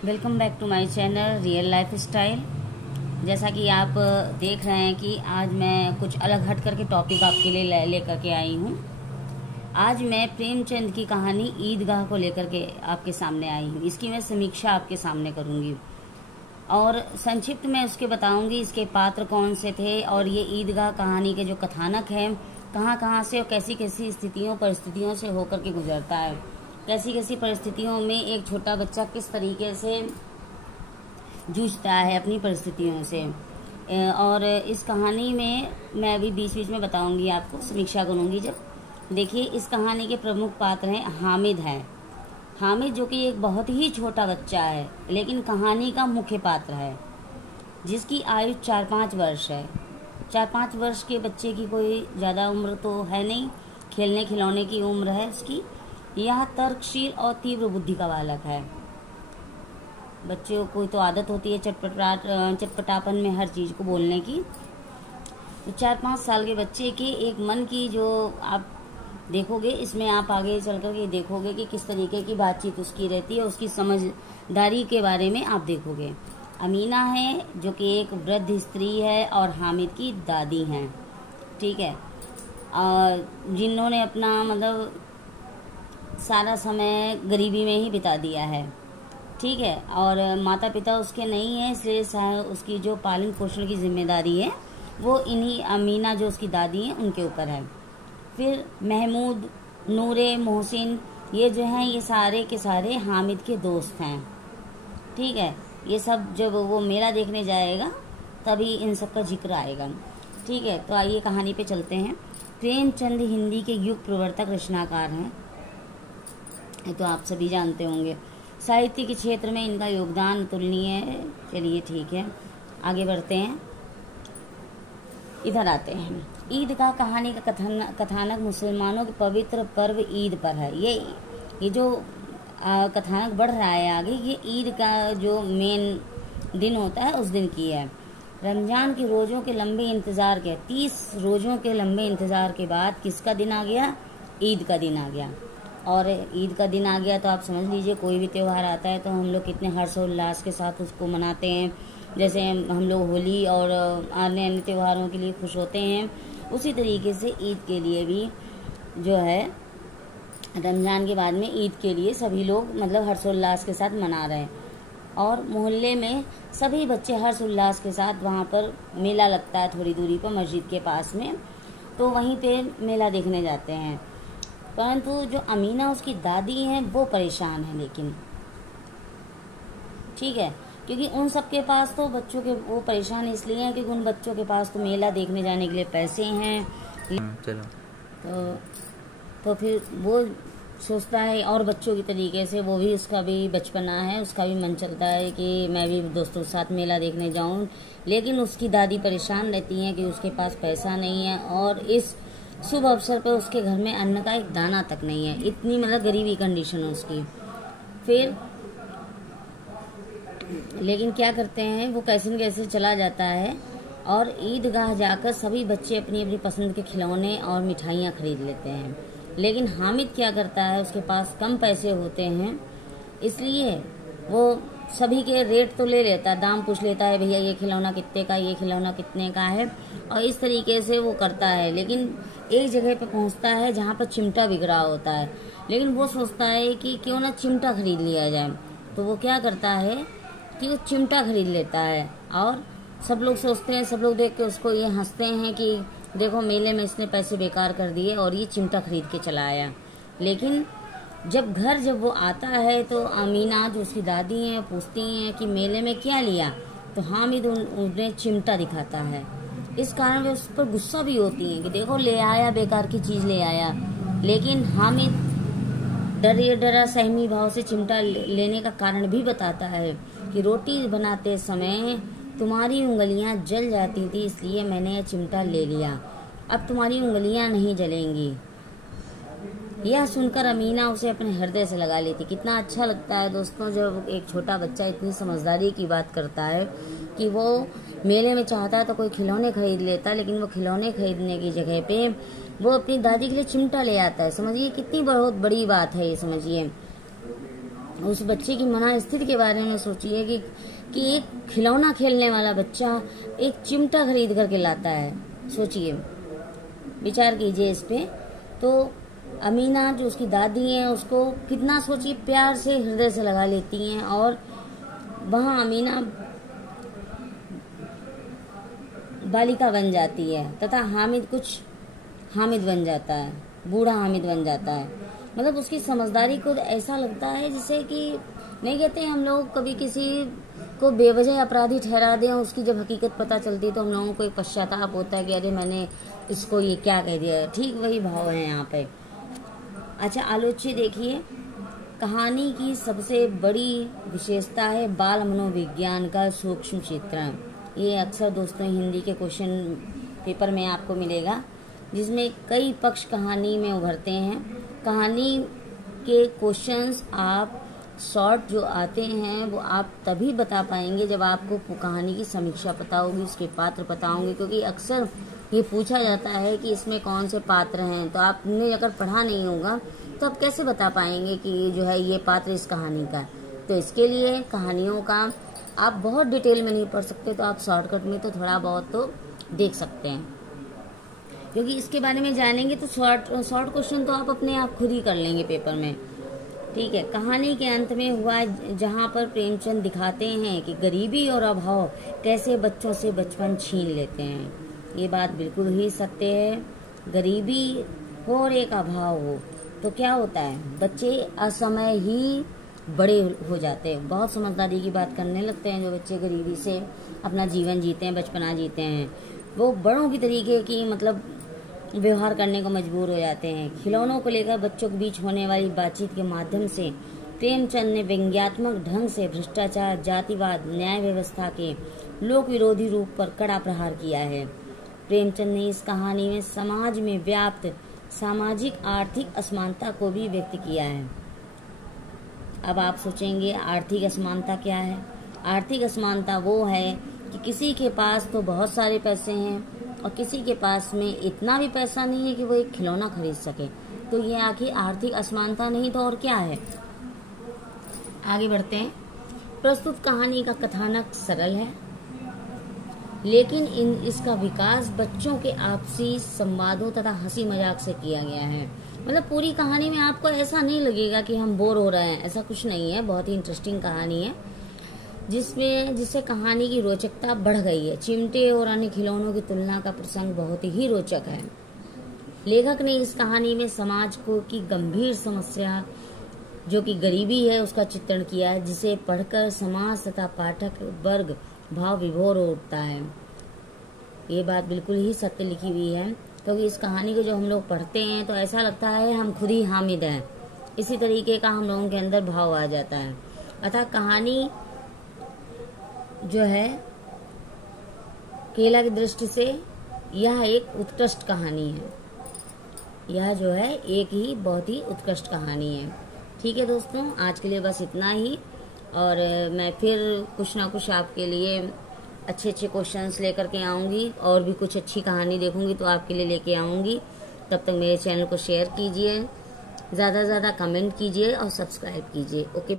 Welcome back to my channel real life style. जैसा कि आप देख रहे हैं कि आज मैं कुछ अलग हट करके टॉपिक आपके लिए लेकर के आई हूँ। आज मैं प्रेमचंद की कहानी ईदगाह को लेकर के आपके सामने आई हूँ। इसकी मैं समीक्षा आपके सामने करूँगी और संक्षिप्त में उसके बताऊँगी इसके पात्र कौन से थे और ये ईदगाह कहानी के जो कथानक हैं कहाँ कहाँ से और कैसी कैसी स्थितियों परिस्थितियों से होकर के गुजरता है, कैसी कैसी परिस्थितियों में एक छोटा बच्चा किस तरीके से जूझता है अपनी परिस्थितियों से। और इस कहानी में मैं अभी बीच बीच में बताऊंगी, आपको समीक्षा करूंगी। जब देखिए, इस कहानी के प्रमुख पात्र हैं हामिद जो कि एक बहुत ही छोटा बच्चा है लेकिन कहानी का मुख्य पात्र है, जिसकी आयु 4-5 वर्ष है। 4-5 वर्ष के बच्चे की कोई ज़्यादा उम्र तो है नहीं, खेलने खिलौने की उम्र है उसकी। यह तर्कशील और तीव्र बुद्धि का बालक है। बच्चों को तो आदत होती है चटपटापन में हर चीज़ को बोलने की। तो 4-5 साल के बच्चे के एक मन की जो आप देखोगे, इसमें आप आगे चल कर के देखोगे कि किस तरीके की बातचीत उसकी रहती है, उसकी समझदारी के बारे में आप देखोगे। अमीना है जो कि एक वृद्ध स्त्री है और हामिद की दादी हैं, ठीक है, जिन्होंने अपना मतलब सारा समय गरीबी में ही बिता दिया है, ठीक है। और माता पिता उसके नहीं है, इसलिए उसकी जो पालन पोषण की जिम्मेदारी है वो इन्हीं अमीना जो उसकी दादी हैं उनके ऊपर है। फिर महमूद, नूरे, मोहसिन, ये जो हैं ये सारे के सारे हामिद के दोस्त हैं, ठीक है। ये सब जब वो मेला देखने जाएगा तभी इन सब का जिक्र आएगा, ठीक है। तो आइए कहानी पे चलते हैं। प्रेमचंद हिंदी के युग प्रवर्तक रचनाकार हैं, ये तो आप सभी जानते होंगे। साहित्य के क्षेत्र में इनका योगदान अतुलनीय है। चलिए ठीक है, आगे बढ़ते हैं। इधर आते हैं। ईदगाह कहानी का कथानक मुसलमानों के पवित्र पर्व ईद पर है। ये जो कथानक बढ़ रहा है आगे, ये ईद का जो मेन दिन होता है उस दिन की है। रमजान के रोज़ों के लंबे इंतज़ार के 30 रोज़ों के लंबे इंतज़ार के बाद किसका दिन आ गया? ईद का दिन आ गया। और ईद का दिन आ गया तो आप समझ लीजिए, कोई भी त्यौहार आता है तो हम लोग कितने हर्षोल्लास के साथ उसको मनाते हैं। जैसे हम लोग होली और अन्य अन्य त्योहारों के लिए खुश होते हैं, उसी तरीके से ईद के लिए भी जो है रमज़ान के बाद में ईद के लिए सभी लोग मतलब हर्षोल्लास के साथ मना रहे हैं। और मोहल्ले में सभी बच्चे हर्षोल्लास के साथ, वहाँ पर मेला लगता है थोड़ी दूरी पर मस्जिद के पास में, तो वहीं पे मेला देखने जाते हैं। परंतु जो अमीना उसकी दादी हैं वो परेशान है, लेकिन ठीक है, क्योंकि उन सबके पास तो बच्चों के वो परेशान इसलिए हैं क्योंकि उन बच्चों के पास तो मेला देखने जाने के लिए पैसे हैं। चलो तो फिर वो सोचता है और बच्चों की तरीके से वो भी, उसका भी बचपना है, उसका भी मन चलता है कि मैं भी दोस्तों के साथ मेला देखने जाऊं, लेकिन उसकी दादी परेशान रहती हैं कि उसके पास पैसा नहीं है और इस शुभ अवसर पर उसके घर में अन्न का एक दाना तक नहीं है। इतनी मतलब गरीबी कंडीशन है उसकी। फिर लेकिन क्या करते हैं, वो कैसे न कैसे चला जाता है और ईदगाह जाकर सभी बच्चे अपनी अपनी पसंद के खिलौने और मिठाइयाँ खरीद लेते हैं। लेकिन हामिद क्या करता है, उसके पास कम पैसे होते हैं, इसलिए वो सभी के रेट तो ले लेता, दाम पूछ लेता है, भैया ये खिलौना कितने का, ये खिलौना कितने का है, और इस तरीके से वो करता है। लेकिन एक जगह पे पहुंचता है जहाँ पर चिमटा बिक रहा होता है, लेकिन वो सोचता है कि क्यों ना चिमटा खरीद लिया जाए। तो वो क्या करता है कि वो चिमटा खरीद लेता है और सब लोग सोचते हैं, सब लोग देख के उसको ये हंसते हैं कि देखो मेले में इसने पैसे बेकार कर दिए और ये चिमटा खरीद के चला आया। लेकिन जब वो आता है तो अमीना जो उसकी दादी हैं पूछती हैं कि मेले में क्या लिया, तो हामिद उन्हें चिमटा दिखाता है। इस कारण वे उस पर गुस्सा भी होती हैं कि देखो ले आया, बेकार की चीज ले आया। लेकिन हामिद डरा सहमी भाव से चिमटा लेने का कारण भी बताता है कि रोटी बनाते समय तुम्हारी उंगलियां जल जाती थी, इसलिए मैंने यह चिमटा ले लिया, अब तुम्हारी उंगलियां नहीं जलेंगी। यह सुनकर अमीना उसे अपने हृदय से लगा लेती। कितना अच्छा लगता है दोस्तों जब एक छोटा बच्चा इतनी समझदारी की बात करता है कि वो मेले में चाहता तो कोई खिलौने खरीद लेता, लेकिन वो खिलौने खरीदने की जगह पे वो अपनी दादी के लिए चिमटा ले आता है। समझिए कितनी बहुत बड़ी बात है ये, समझिए। उस बच्चे की मनस्थिति के बारे में सोचिए कि एक खिलौना खेलने वाला बच्चा एक चिमटा खरीद करके लाता है। सोचिए, विचार कीजिए इस पे। तो अमीना जो उसकी दादी हैं उसको कितना सोचिए प्यार से हृदय से लगा लेती हैं, और वहाँ अमीना बालिका बन जाती है तथा हामिद बन जाता है, बूढ़ा हामिद बन जाता है। मतलब उसकी समझदारी को ऐसा लगता है जिसे कि नहीं कहते हम लोग कभी किसी को बेवजह अपराधी ठहरा दें, उसकी जब हकीकत पता चलती है तो हम लोगों को एक पश्चाताप होता है कि अरे मैंने इसको ये क्या कह दिया। ठीक वही भाव है यहाँ पे। अच्छा, आलोच्य देखिए, कहानी की सबसे बड़ी विशेषता है बाल मनोविज्ञान का सूक्ष्म चित्रण। ये अक्सर दोस्तों हिंदी के क्वेश्चन पेपर में आपको मिलेगा, जिसमें कई पक्ष कहानी में उभरते हैं। कहानी के क्वेश्चंस आप शॉर्ट जो आते हैं वो आप तभी बता पाएंगे जब आपको कहानी की समीक्षा पता होगी, उसके पात्र पता होंगे, क्योंकि अक्सर ये पूछा जाता है कि इसमें कौन से पात्र हैं। तो आपने अगर पढ़ा नहीं होगा तो आप कैसे बता पाएंगे कि जो है ये पात्र इस कहानी का। तो इसके लिए कहानियों का आप बहुत डिटेल में नहीं पढ़ सकते, तो आप शॉर्टकट में तो थोड़ा बहुत तो देख सकते हैं, क्योंकि इसके बारे में जानेंगे तो शॉर्ट क्वेश्चन तो आप अपने आप खुद ही कर लेंगे पेपर में। ठीक है, कहानी के अंत में हुआ जहाँ पर प्रेमचंद दिखाते हैं कि गरीबी और अभाव कैसे बच्चों से बचपन छीन लेते हैं। ये बात बिल्कुल ही सत्य है। गरीबी हो और एक अभाव हो तो क्या होता है, बच्चे असमय ही बड़े हो जाते हैं। बहुत समझदारी की बात करने लगते हैं जो बच्चे गरीबी से अपना जीवन जीते हैं, बचपना जीते हैं। वो बड़ों की तरीके की मतलब व्यवहार करने को मजबूर हो जाते हैं। खिलौनों को लेकर बच्चों के बीच होने वाली बातचीत के माध्यम से प्रेमचंद ने व्यंग्यात्मक ढंग से भ्रष्टाचार, जातिवाद, न्याय व्यवस्था के लोक विरोधी रूप पर कड़ा प्रहार किया है। प्रेमचंद ने इस कहानी में समाज में व्याप्त सामाजिक आर्थिक असमानता को भी व्यक्त किया है। अब आप सोचेंगे आर्थिक असमानता क्या है? आर्थिक असमानता वो है कि किसी के पास तो बहुत सारे पैसे हैं और किसी के पास में इतना भी पैसा नहीं है कि वो एक खिलौना खरीद सके। तो ये आखिर आर्थिक असमानता नहीं तो और क्या है? आगे बढ़ते हैं। प्रस्तुत कहानी का कथानक सरल है, लेकिन इसका विकास बच्चों के आपसी संवादों तथा हंसी मजाक से किया गया है। मतलब पूरी कहानी में आपको ऐसा नहीं लगेगा कि हम बोर हो रहे हैं, ऐसा कुछ नहीं है। बहुत ही इंटरेस्टिंग कहानी है जिससे कहानी की रोचकता बढ़ गई है। चिमटे और अन्य खिलौनों की तुलना का प्रसंग बहुत ही रोचक है। लेखक ने इस कहानी में समाज को की गंभीर समस्या जो कि गरीबी है उसका चित्रण किया है, जिसे पढ़कर समाज तथा पाठक वर्ग भाव विभोर हो उठता है। ये बात बिल्कुल ही सत्य लिखी हुई है, क्योंकि इस कहानी को जब हम लोग पढ़ते हैं तो ऐसा लगता है हम खुद ही हामिद हैं। इसी तरीके का हम लोगों के अंदर भाव आ जाता है। अतः कहानी जो है केला की दृष्टि से यह एक उत्कृष्ट कहानी है। यह जो है एक ही बहुत ही उत्कृष्ट कहानी है। ठीक है दोस्तों, आज के लिए बस इतना ही, और मैं फिर कुछ ना कुछ आपके लिए अच्छे क्वेश्चंस लेकर के आऊँगी, और भी कुछ अच्छी कहानी देखूंगी तो आपके लिए लेके आऊँगी। तब तक मेरे चैनल को शेयर कीजिए, ज़्यादा से ज़्यादा कमेंट कीजिए और सब्सक्राइब कीजिए। ओके।